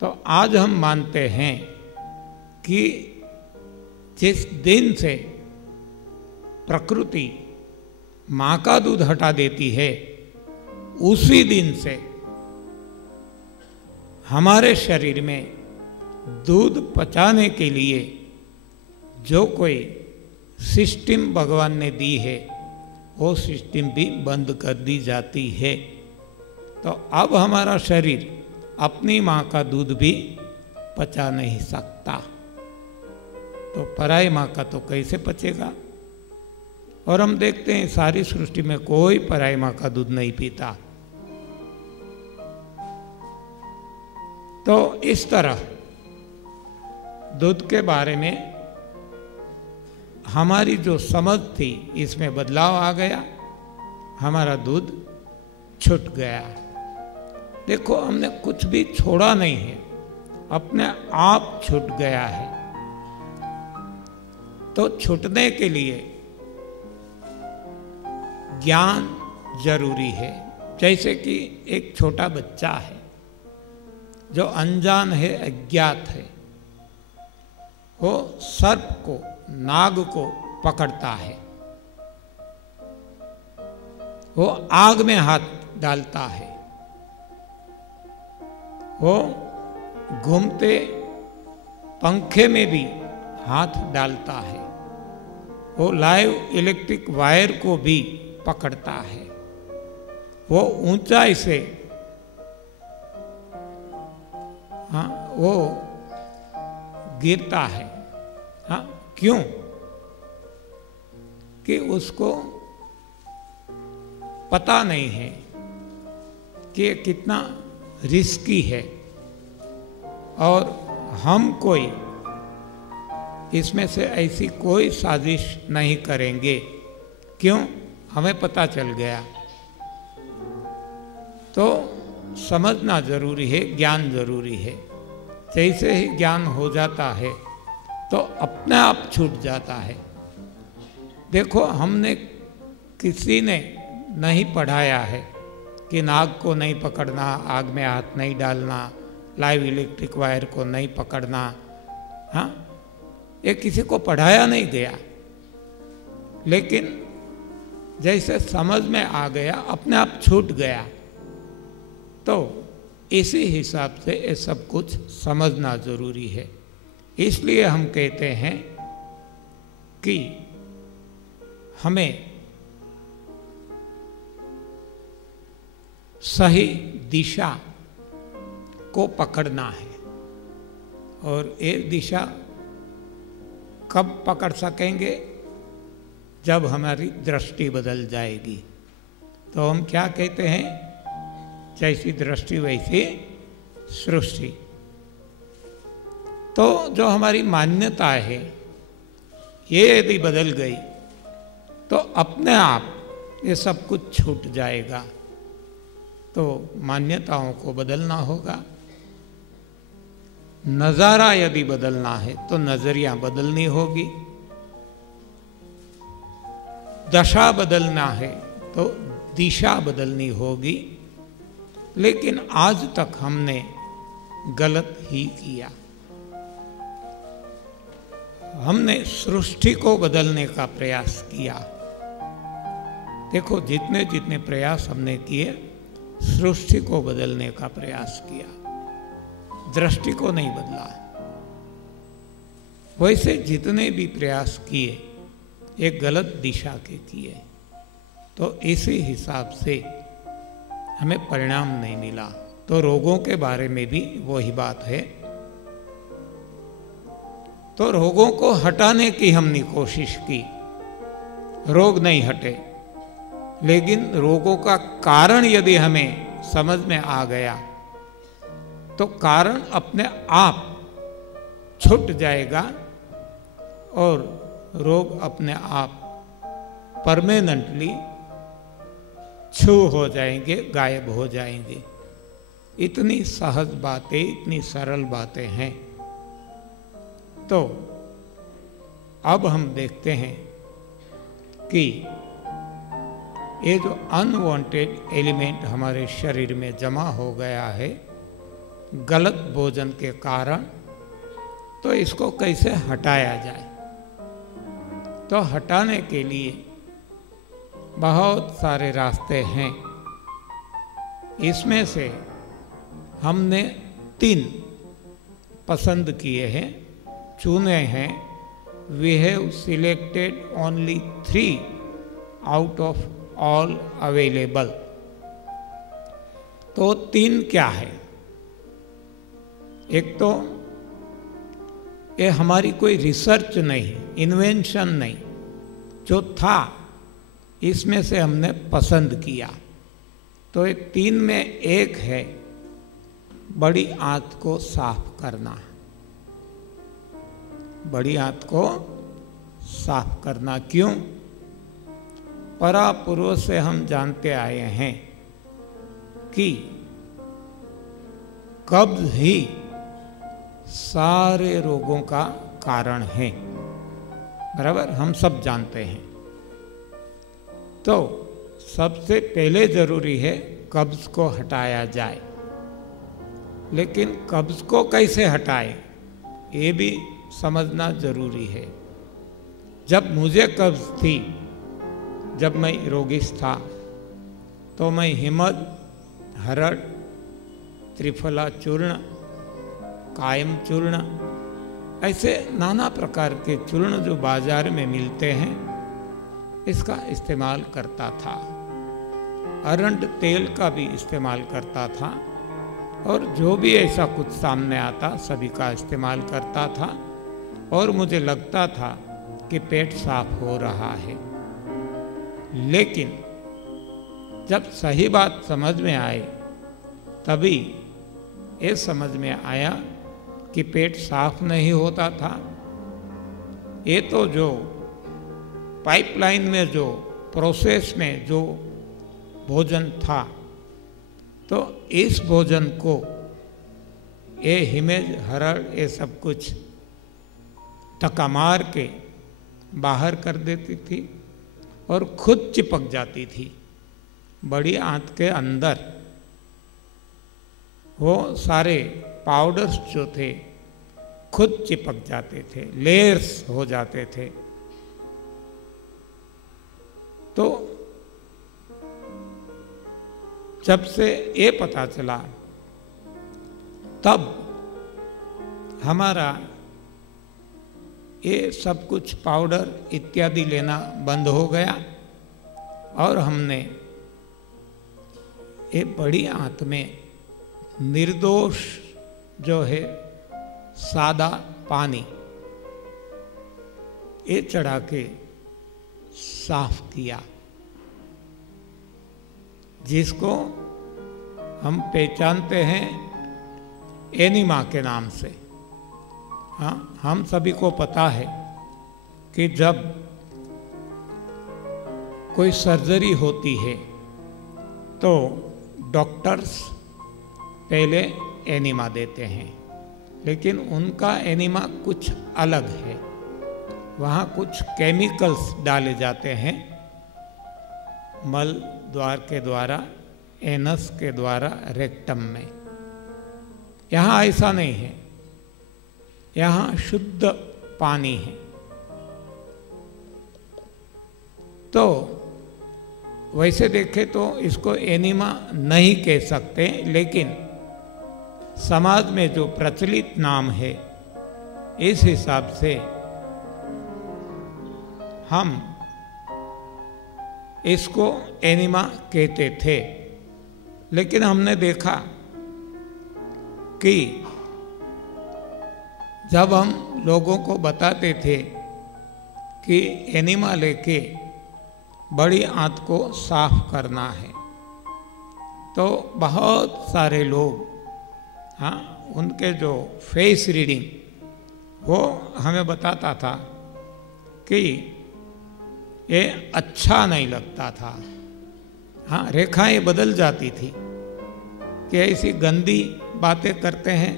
तो आज हम मानते हैं कि जिस दिन से प्रकृति माँ का दूध हटा देती है, उसी दिन से हमारे शरीर में दूध पचाने के लिए जो कोई सिस्टम भगवान ने दी है, वो सिस्टम भी बंद कर दी जाती है। तो अब हमारा शरीर अपनी माँ का दूध भी पचा नहीं सकता, तो पराई माँ का तो कैसे पचेगा। और हम देखते हैं सारी सृष्टि में कोई पराई माँ का दूध नहीं पीता। तो इस तरह दूध के बारे में हमारी जो समझ थी, इसमें बदलाव आ गया, हमारा दूध छूट गया। देखो, हमने कुछ भी छोड़ा नहीं है, अपने आप छूट गया है। तो छूटने के लिए ज्ञान जरूरी है। जैसे कि एक छोटा बच्चा है जो अनजान है, अज्ञात है, वो सर्प को, नाग को पकड़ता है, वो आग में हाथ डालता है, वो घूमते पंखे में भी हाथ डालता है, वो लाइव इलेक्ट्रिक वायर को भी पकड़ता है, वो ऊंचाई से वो गिरता है। क्यों? कि उसको पता नहीं है कि ये कितना रिस्की है, और हम कोई इसमें से ऐसी कोई साजिश नहीं करेंगे। क्यों? हमें पता चल गया। तो समझना जरूरी है, ज्ञान जरूरी है। जैसे ही ज्ञान हो जाता है तो अपने आप छूट जाता है। देखो, हमने किसी ने नहीं पढ़ाया है कि नाग को नहीं पकड़ना, आग में हाथ नहीं डालना, लाइव इलेक्ट्रिक वायर को नहीं पकड़ना। हाँ, ये किसी को पढ़ाया नहीं गया, लेकिन जैसे समझ में आ गया, अपने आप छूट गया। तो इसी हिसाब से ये सब कुछ समझना जरूरी है। इसलिए हम कहते हैं कि हमें सही दिशा को पकड़ना है, और ये दिशा कब पकड़ सकेंगे? जब हमारी दृष्टि बदल जाएगी। तो हम क्या कहते हैं? जैसी दृष्टि वैसी सृष्टि। तो जो हमारी मान्यता है, ये यदि बदल गई तो अपने आप ये सब कुछ छूट जाएगा। तो मान्यताओं को बदलना होगा। नज़ारा यदि बदलना है तो नजरिया बदलनी होगी। दशा बदलना है तो दिशा बदलनी होगी। लेकिन आज तक हमने गलत ही किया। हमने सृष्टि को बदलने का प्रयास किया। देखो, जितने जितने प्रयास हमने किए, सृष्टि को बदलने का प्रयास किया, दृष्टि को नहीं बदला। वैसे जितने भी प्रयास किए, एक गलत दिशा के किए। तो इसी हिसाब से हमें परिणाम नहीं मिला। तो रोगों के बारे में भी वही बात है। तो रोगों को हटाने की हमने कोशिश की, रोग नहीं हटे। लेकिन रोगों का कारण यदि हमें समझ में आ गया तो कारण अपने आप छूट जाएगा और रोग अपने आप परमानेंटली छू हो जाएंगे, गायब हो जाएंगे। इतनी सहज बातें, इतनी सरल बातें हैं। तो अब हम देखते हैं कि ये जो अनवांटेड एलिमेंट हमारे शरीर में जमा हो गया है, गलत भोजन के कारण, तो इसको कैसे हटाया जाए। तो हटाने के लिए बहुत सारे रास्ते हैं। इसमें से हमने 3 पसंद किए हैं, चुने हैं। We have selected only 3 out of all available. तो 3 क्या है? एक तो ये हमारी कोई रिसर्च नहीं, इन्वेंशन नहीं, जो था इसमें से हमने पसंद किया। तो ये 3 में एक है बड़ी आंत को साफ करना। बड़ी आंत को साफ करना क्यों? परापूर्व से हम जानते आए हैं कि कब्ज ही सारे रोगों का कारण है, बराबर, हम सब जानते हैं। तो सबसे पहले जरूरी है कब्ज को हटाया जाए। लेकिन कब्ज को कैसे हटाएं, ये भी समझना जरूरी है। जब मुझे कब्ज थी, जब मैं रोगिष्ठ था, तो मैं हिमद, हरड़, त्रिफला चूर्ण, कायम चूर्ण, ऐसे नाना प्रकार के चूर्ण जो बाजार में मिलते हैं, इसका इस्तेमाल करता था। अरंड तेल का भी इस्तेमाल करता था, और जो भी ऐसा कुछ सामने आता सभी का इस्तेमाल करता था। और मुझे लगता था कि पेट साफ हो रहा है। लेकिन जब सही बात समझ में आए, तभी ये समझ में आया कि पेट साफ नहीं होता था। ये तो जो पाइपलाइन में, जो प्रोसेस में जो भोजन था, तो इस भोजन को ये हिमेज, हरड़, ये सब कुछ टका मार के बाहर कर देती थी और खुद चिपक जाती थी बड़ी आंत के अंदर। वो सारे पाउडर्स जो थे खुद चिपक जाते थे, लेयर्स हो जाते थे। तो जब से ये पता चला, तब हमारा ये सब कुछ पाउडर इत्यादि लेना बंद हो गया और हमने ये बड़ी आंत में निर्दोष जो है सादा पानी ये चढ़ा के साफ किया, जिसको हम पहचानते हैं एनिमा के नाम से। हाँ, हम सभी को पता है कि जब कोई सर्जरी होती है तो डॉक्टर्स पहले एनिमा देते हैं, लेकिन उनका एनिमा कुछ अलग है। वहाँ कुछ केमिकल्स डाले जाते हैं मल द्वार के द्वारा, एनस के द्वारा रेक्टम में। यहाँ ऐसा नहीं है, यहाँ शुद्ध पानी है। तो वैसे देखें तो इसको एनिमा नहीं कह सकते, लेकिन समाज में जो प्रचलित नाम है, इस हिसाब से हम इसको एनिमा कहते थे। लेकिन हमने देखा कि जब हम लोगों को बताते थे कि एनिमा लेके बड़ी आंत को साफ करना है, तो बहुत सारे लोग, हाँ, उनके जो फेस रीडिंग वो हमें बताता था कि ये अच्छा नहीं लगता था। हाँ, रेखाएं बदल जाती थी कि ऐसी गंदी बातें करते हैं।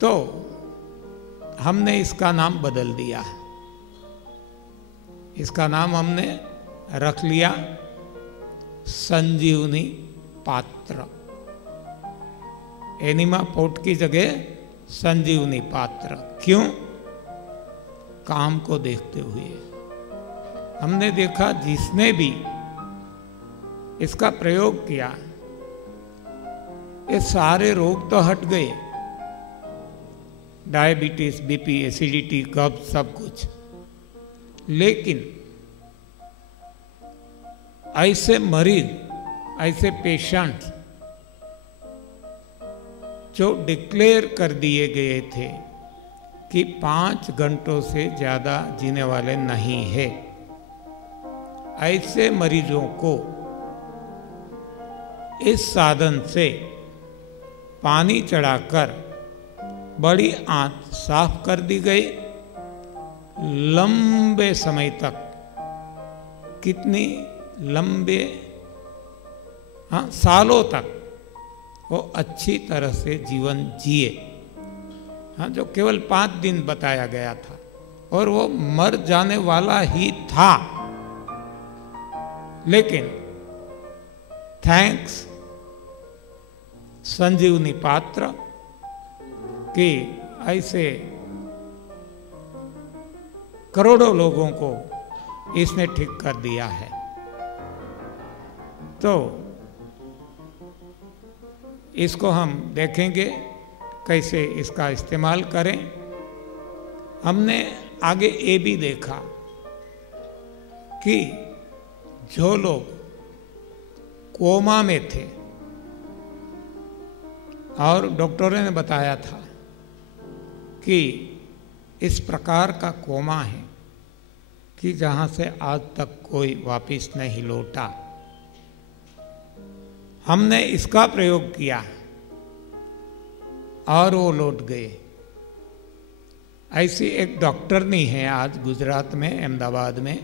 तो हमने इसका नाम बदल दिया, इसका नाम हमने रख लिया संजीवनी पात्र, एनिमा पोर्ट की जगह संजीवनी पात्र। क्यों? काम को देखते हुए। हमने देखा जिसने भी इसका प्रयोग किया, ये सारे रोग तो हट गए, डायबिटीज, बीपी, एसिडिटी, कब्ज, सब कुछ। लेकिन ऐसे मरीज, ऐसे पेशेंट्स जो डिक्लेयर कर दिए गए थे कि 5 घंटों से ज़्यादा जीने वाले नहीं है, ऐसे मरीजों को इस साधन से पानी चढ़ाकर बड़ी आंत साफ कर दी गई। लंबे समय तक, कितनी लंबे, हाँ, सालों तक वो अच्छी तरह से जीवन जिए। हाँ, जो केवल 5 दिन बताया गया था, और वो मर जाने वाला ही था। लेकिन थैंक्स संजीवनी पात्र कि ऐसे करोड़ों लोगों को इसने ठीक कर दिया है। तो इसको हम देखेंगे कैसे इसका इस्तेमाल करें। हमने आगे ये भी देखा कि जो लोग कोमा में थे, और डॉक्टरों ने बताया था कि इस प्रकार का कोमा है कि जहाँ से आज तक कोई वापिस नहीं लौटा। हमने इसका प्रयोग किया और वो लौट गए। ऐसी एक डॉक्टरनी है आज गुजरात में, अहमदाबाद में।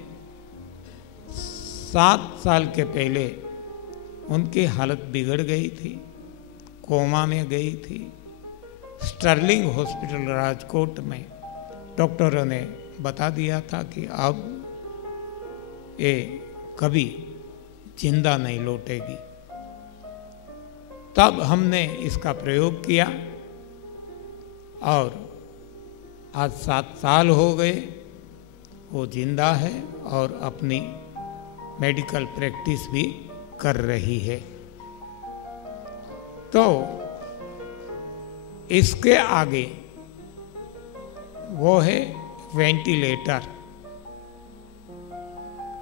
7 साल के पहले उनकी हालत बिगड़ गई थी, कोमा में गई थी। स्टर्लिंग हॉस्पिटल राजकोट में डॉक्टरों ने बता दिया था कि अब ये कभी जिंदा नहीं लौटेगी। तब हमने इसका प्रयोग किया और आज 7 साल हो गए, वो जिंदा है और अपनी मेडिकल प्रैक्टिस भी कर रही है। तो इसके आगे वो है वेंटिलेटर।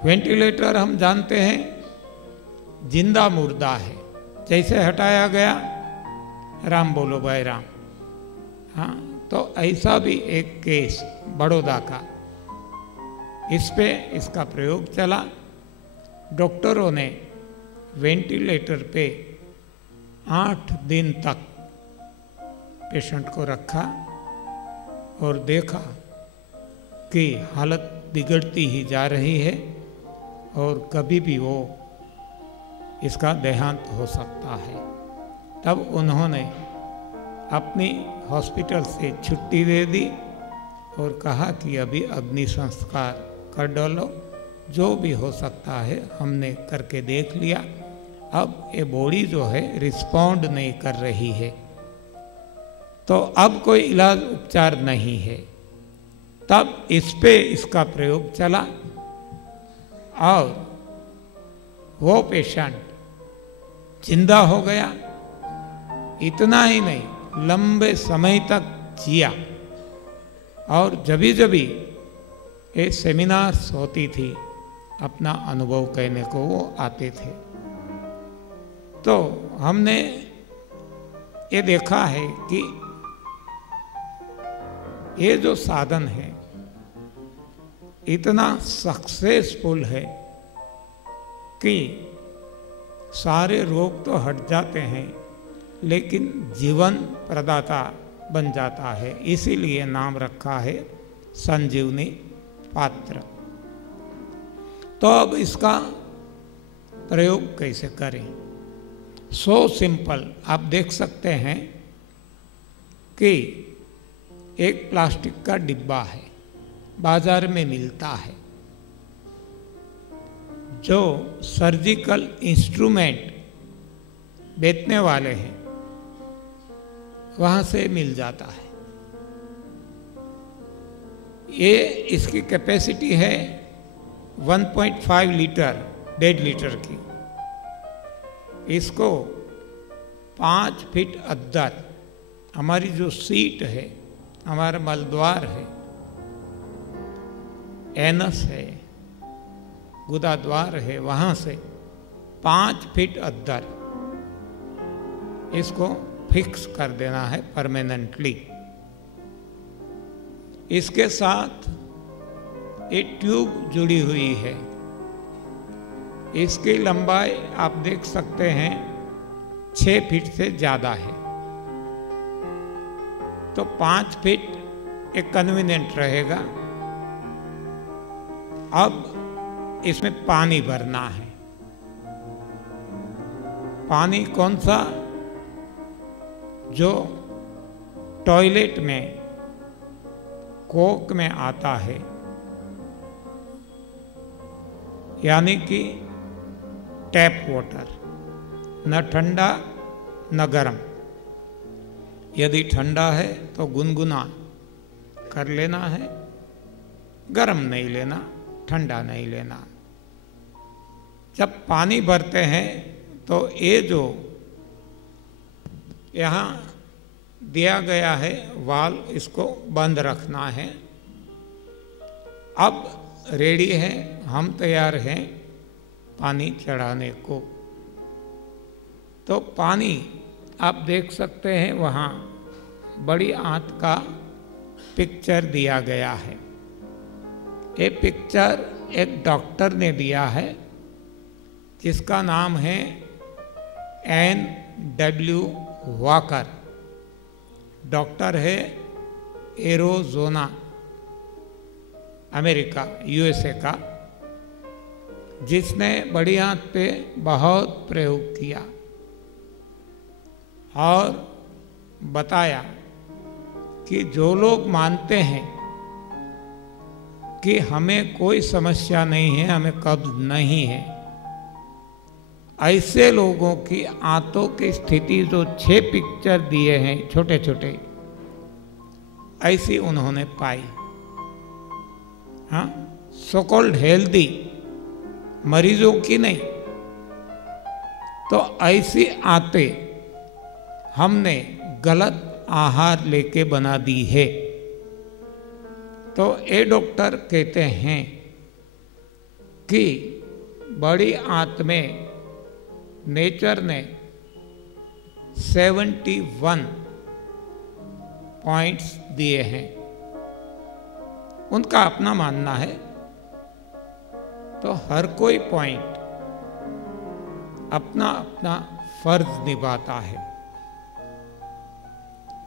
वेंटिलेटर हम जानते हैं जिंदा मुर्दा है, जैसे हटाया गया राम बोलो भाई राम। हाँ, तो ऐसा भी एक केस बड़ौदा का, इस पे इसका प्रयोग चला। डॉक्टरों ने वेंटिलेटर पे 8 दिन तक पेशेंट को रखा और देखा कि हालत बिगड़ती ही जा रही है और कभी भी वो इसका देहांत हो सकता है। तब उन्होंने अपनी हॉस्पिटल से छुट्टी दे दी और कहा कि अभी अग्नि संस्कार कर डालो, जो भी हो सकता है हमने करके देख लिया। अब ये बॉडी जो है रिस्पॉन्ड नहीं कर रही है, तो अब कोई इलाज उपचार नहीं है। तब इस पे इसका प्रयोग चला और वो पेशेंट जिंदा हो गया। इतना ही नहीं, लंबे समय तक जिया। और जभी जभी ये सेमिनार्स होती थी, अपना अनुभव कहने को वो आते थे। तो हमने ये देखा है कि ये जो साधन है इतना सक्सेसफुल है कि सारे रोग तो हट जाते हैं, लेकिन जीवन प्रदाता बन जाता है। इसीलिए नाम रखा है संजीवनी पात्र। तो अब इसका प्रयोग कैसे करें? So simple. आप देख सकते हैं कि एक प्लास्टिक का डिब्बा है, बाजार में मिलता है, जो सर्जिकल इंस्ट्रूमेंट बेचने वाले हैं वहाँ से मिल जाता है। ये इसकी कैपेसिटी है 1.5 लीटर, 1.5 लीटर की। इसको 5 फीट अंदर हमारी जो सीट है, हमारा मलद्वार है, एनस है, गुदाद्वार है, वहाँ से 5 फीट अंदर इसको फिक्स कर देना है परमानेंटली। इसके साथ एक ट्यूब जुड़ी हुई है। इसकी लंबाई आप देख सकते हैं 6 फीट से ज़्यादा है, तो 5 फीट एक कन्वीनियंट रहेगा। अब इसमें पानी भरना है। पानी कौन सा? जो टॉयलेट में कोक में आता है, यानी कि टैप वाटर, न ठंडा न गर्म। यदि ठंडा है तो गुनगुना कर लेना है, गर्म नहीं लेना, ठंडा नहीं लेना। जब पानी भरते हैं तो ये जो यहाँ दिया गया है वाल्व, इसको बंद रखना है। अब रेडी है, हम तैयार हैं पानी चढ़ाने को। तो पानी आप देख सकते हैं, वहाँ बड़ी आंत का पिक्चर दिया गया है। ये पिक्चर एक डॉक्टर ने दिया है जिसका नाम है N.W. वॉकर। डॉक्टर है एरोजोना, अमेरिका, USA का, जिसने बड़ी आंत पे बहुत प्रयोग किया और बताया कि जो लोग मानते हैं कि हमें कोई समस्या नहीं है, हमें कब्ज नहीं है, ऐसे लोगों की आंतों की स्थिति जो 6 पिक्चर दिए हैं छोटे छोटे, ऐसी उन्होंने पाई। हाँ, सो कॉल्ड हेल्दी मरीजों की नहीं। तो ऐसी आंतें हमने गलत आहार लेके बना दी है। तो ये डॉक्टर कहते हैं कि बड़ी आंत में नेचर ने 71 पॉइंट्स दिए हैं। उनका अपना मानना है। तो हर कोई पॉइंट अपना अपना फर्ज निभाता है।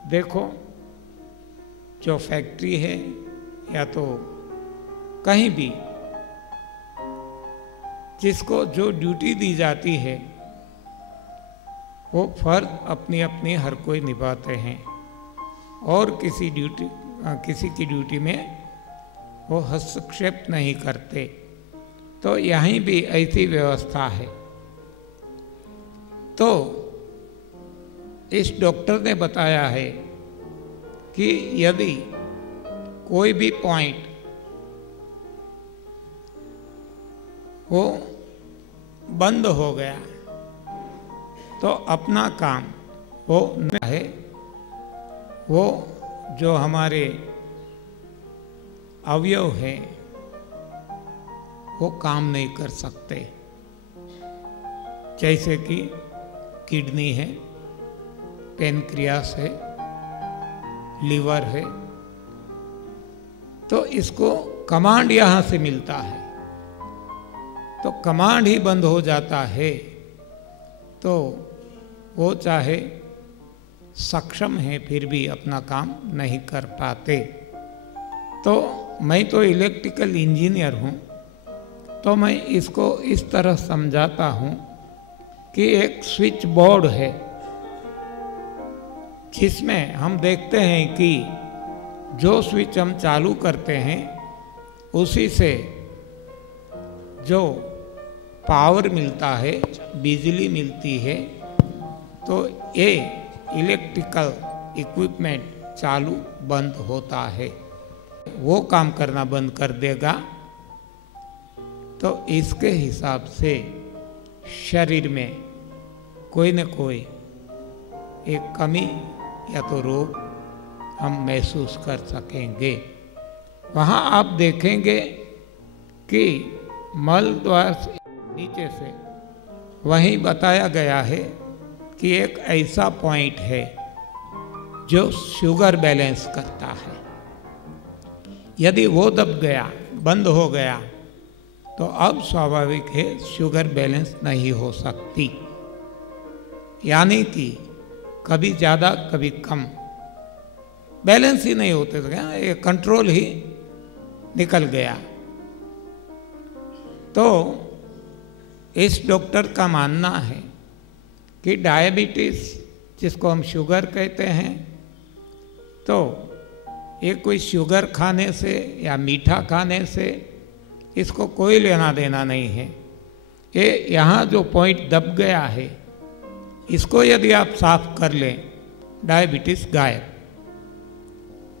देखो, जो फैक्ट्री है या तो कहीं भी जिसको जो ड्यूटी दी जाती है, वो फर्ज अपनी अपनी हर कोई निभाते हैं और किसी की ड्यूटी में वो हस्तक्षेप नहीं करते। तो यहीं भी ऐसी व्यवस्था है। तो इस डॉक्टर ने बताया है कि यदि कोई भी पॉइंट वो बंद हो गया तो अपना काम वो नहीं है, वो जो हमारे अवयव हैं वो काम नहीं कर सकते। जैसे कि किडनी है, पेनक्रियास है, लीवर है, तो इसको कमांड यहाँ से मिलता है। तो कमांड ही बंद हो जाता है तो वो चाहे सक्षम है फिर भी अपना काम नहीं कर पाते। तो मैं तो इलेक्ट्रिकल इंजीनियर हूँ, तो मैं इसको इस तरह समझाता हूँ कि एक स्विच बोर्ड है जिसमें हम देखते हैं कि जो स्विच हम चालू करते हैं उसी से जो पावर मिलता है, बिजली मिलती है, तो ये इलेक्ट्रिकल इक्विपमेंट चालू बंद होता है, वो काम करना बंद कर देगा। तो इसके हिसाब से शरीर में कोई न कोई एक कमी या तो रोग हम महसूस कर सकेंगे। वहाँ आप देखेंगे कि मल द्वार से नीचे से वहीं बताया गया है कि एक ऐसा पॉइंट है जो शुगर बैलेंस करता है। यदि वो दब गया, बंद हो गया, तो अब स्वाभाविक है शुगर बैलेंस नहीं हो सकती, यानी कि कभी ज़्यादा कभी कम बैलेंस ही नहीं होते थे, ये कंट्रोल ही निकल गया। तो इस डॉक्टर का मानना है कि डायबिटीज़, जिसको हम शुगर कहते हैं, तो ये कोई शुगर खाने से या मीठा खाने से इसको कोई लेना देना नहीं है। ये यहाँ जो पॉइंट दब गया है, इसको यदि आप साफ कर लें, डायबिटीज़ गायब।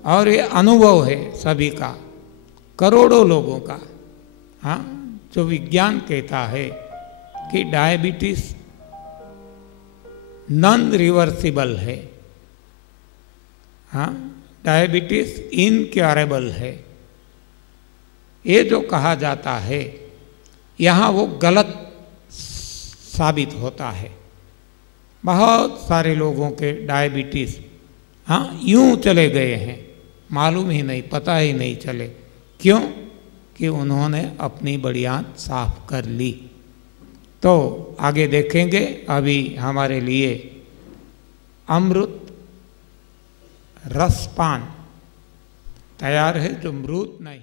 और ये अनुभव है सभी का, करोड़ों लोगों का। हाँ, जो विज्ञान कहता है कि डायबिटीज़ नॉन रिवर्सिबल है, हाँ, डायबिटीज़ इनक्योरेबल है, ये जो कहा जाता है, यहाँ वो गलत साबित होता है। बहुत सारे लोगों के डायबिटीज़ हाँ यूं चले गए हैं, मालूम ही नहीं, पता ही नहीं चले। क्यों? कि उन्होंने अपनी बड़ियाँ साफ कर ली। तो आगे देखेंगे। अभी हमारे लिए अमृत रसपान तैयार है, जो मृत नहीं।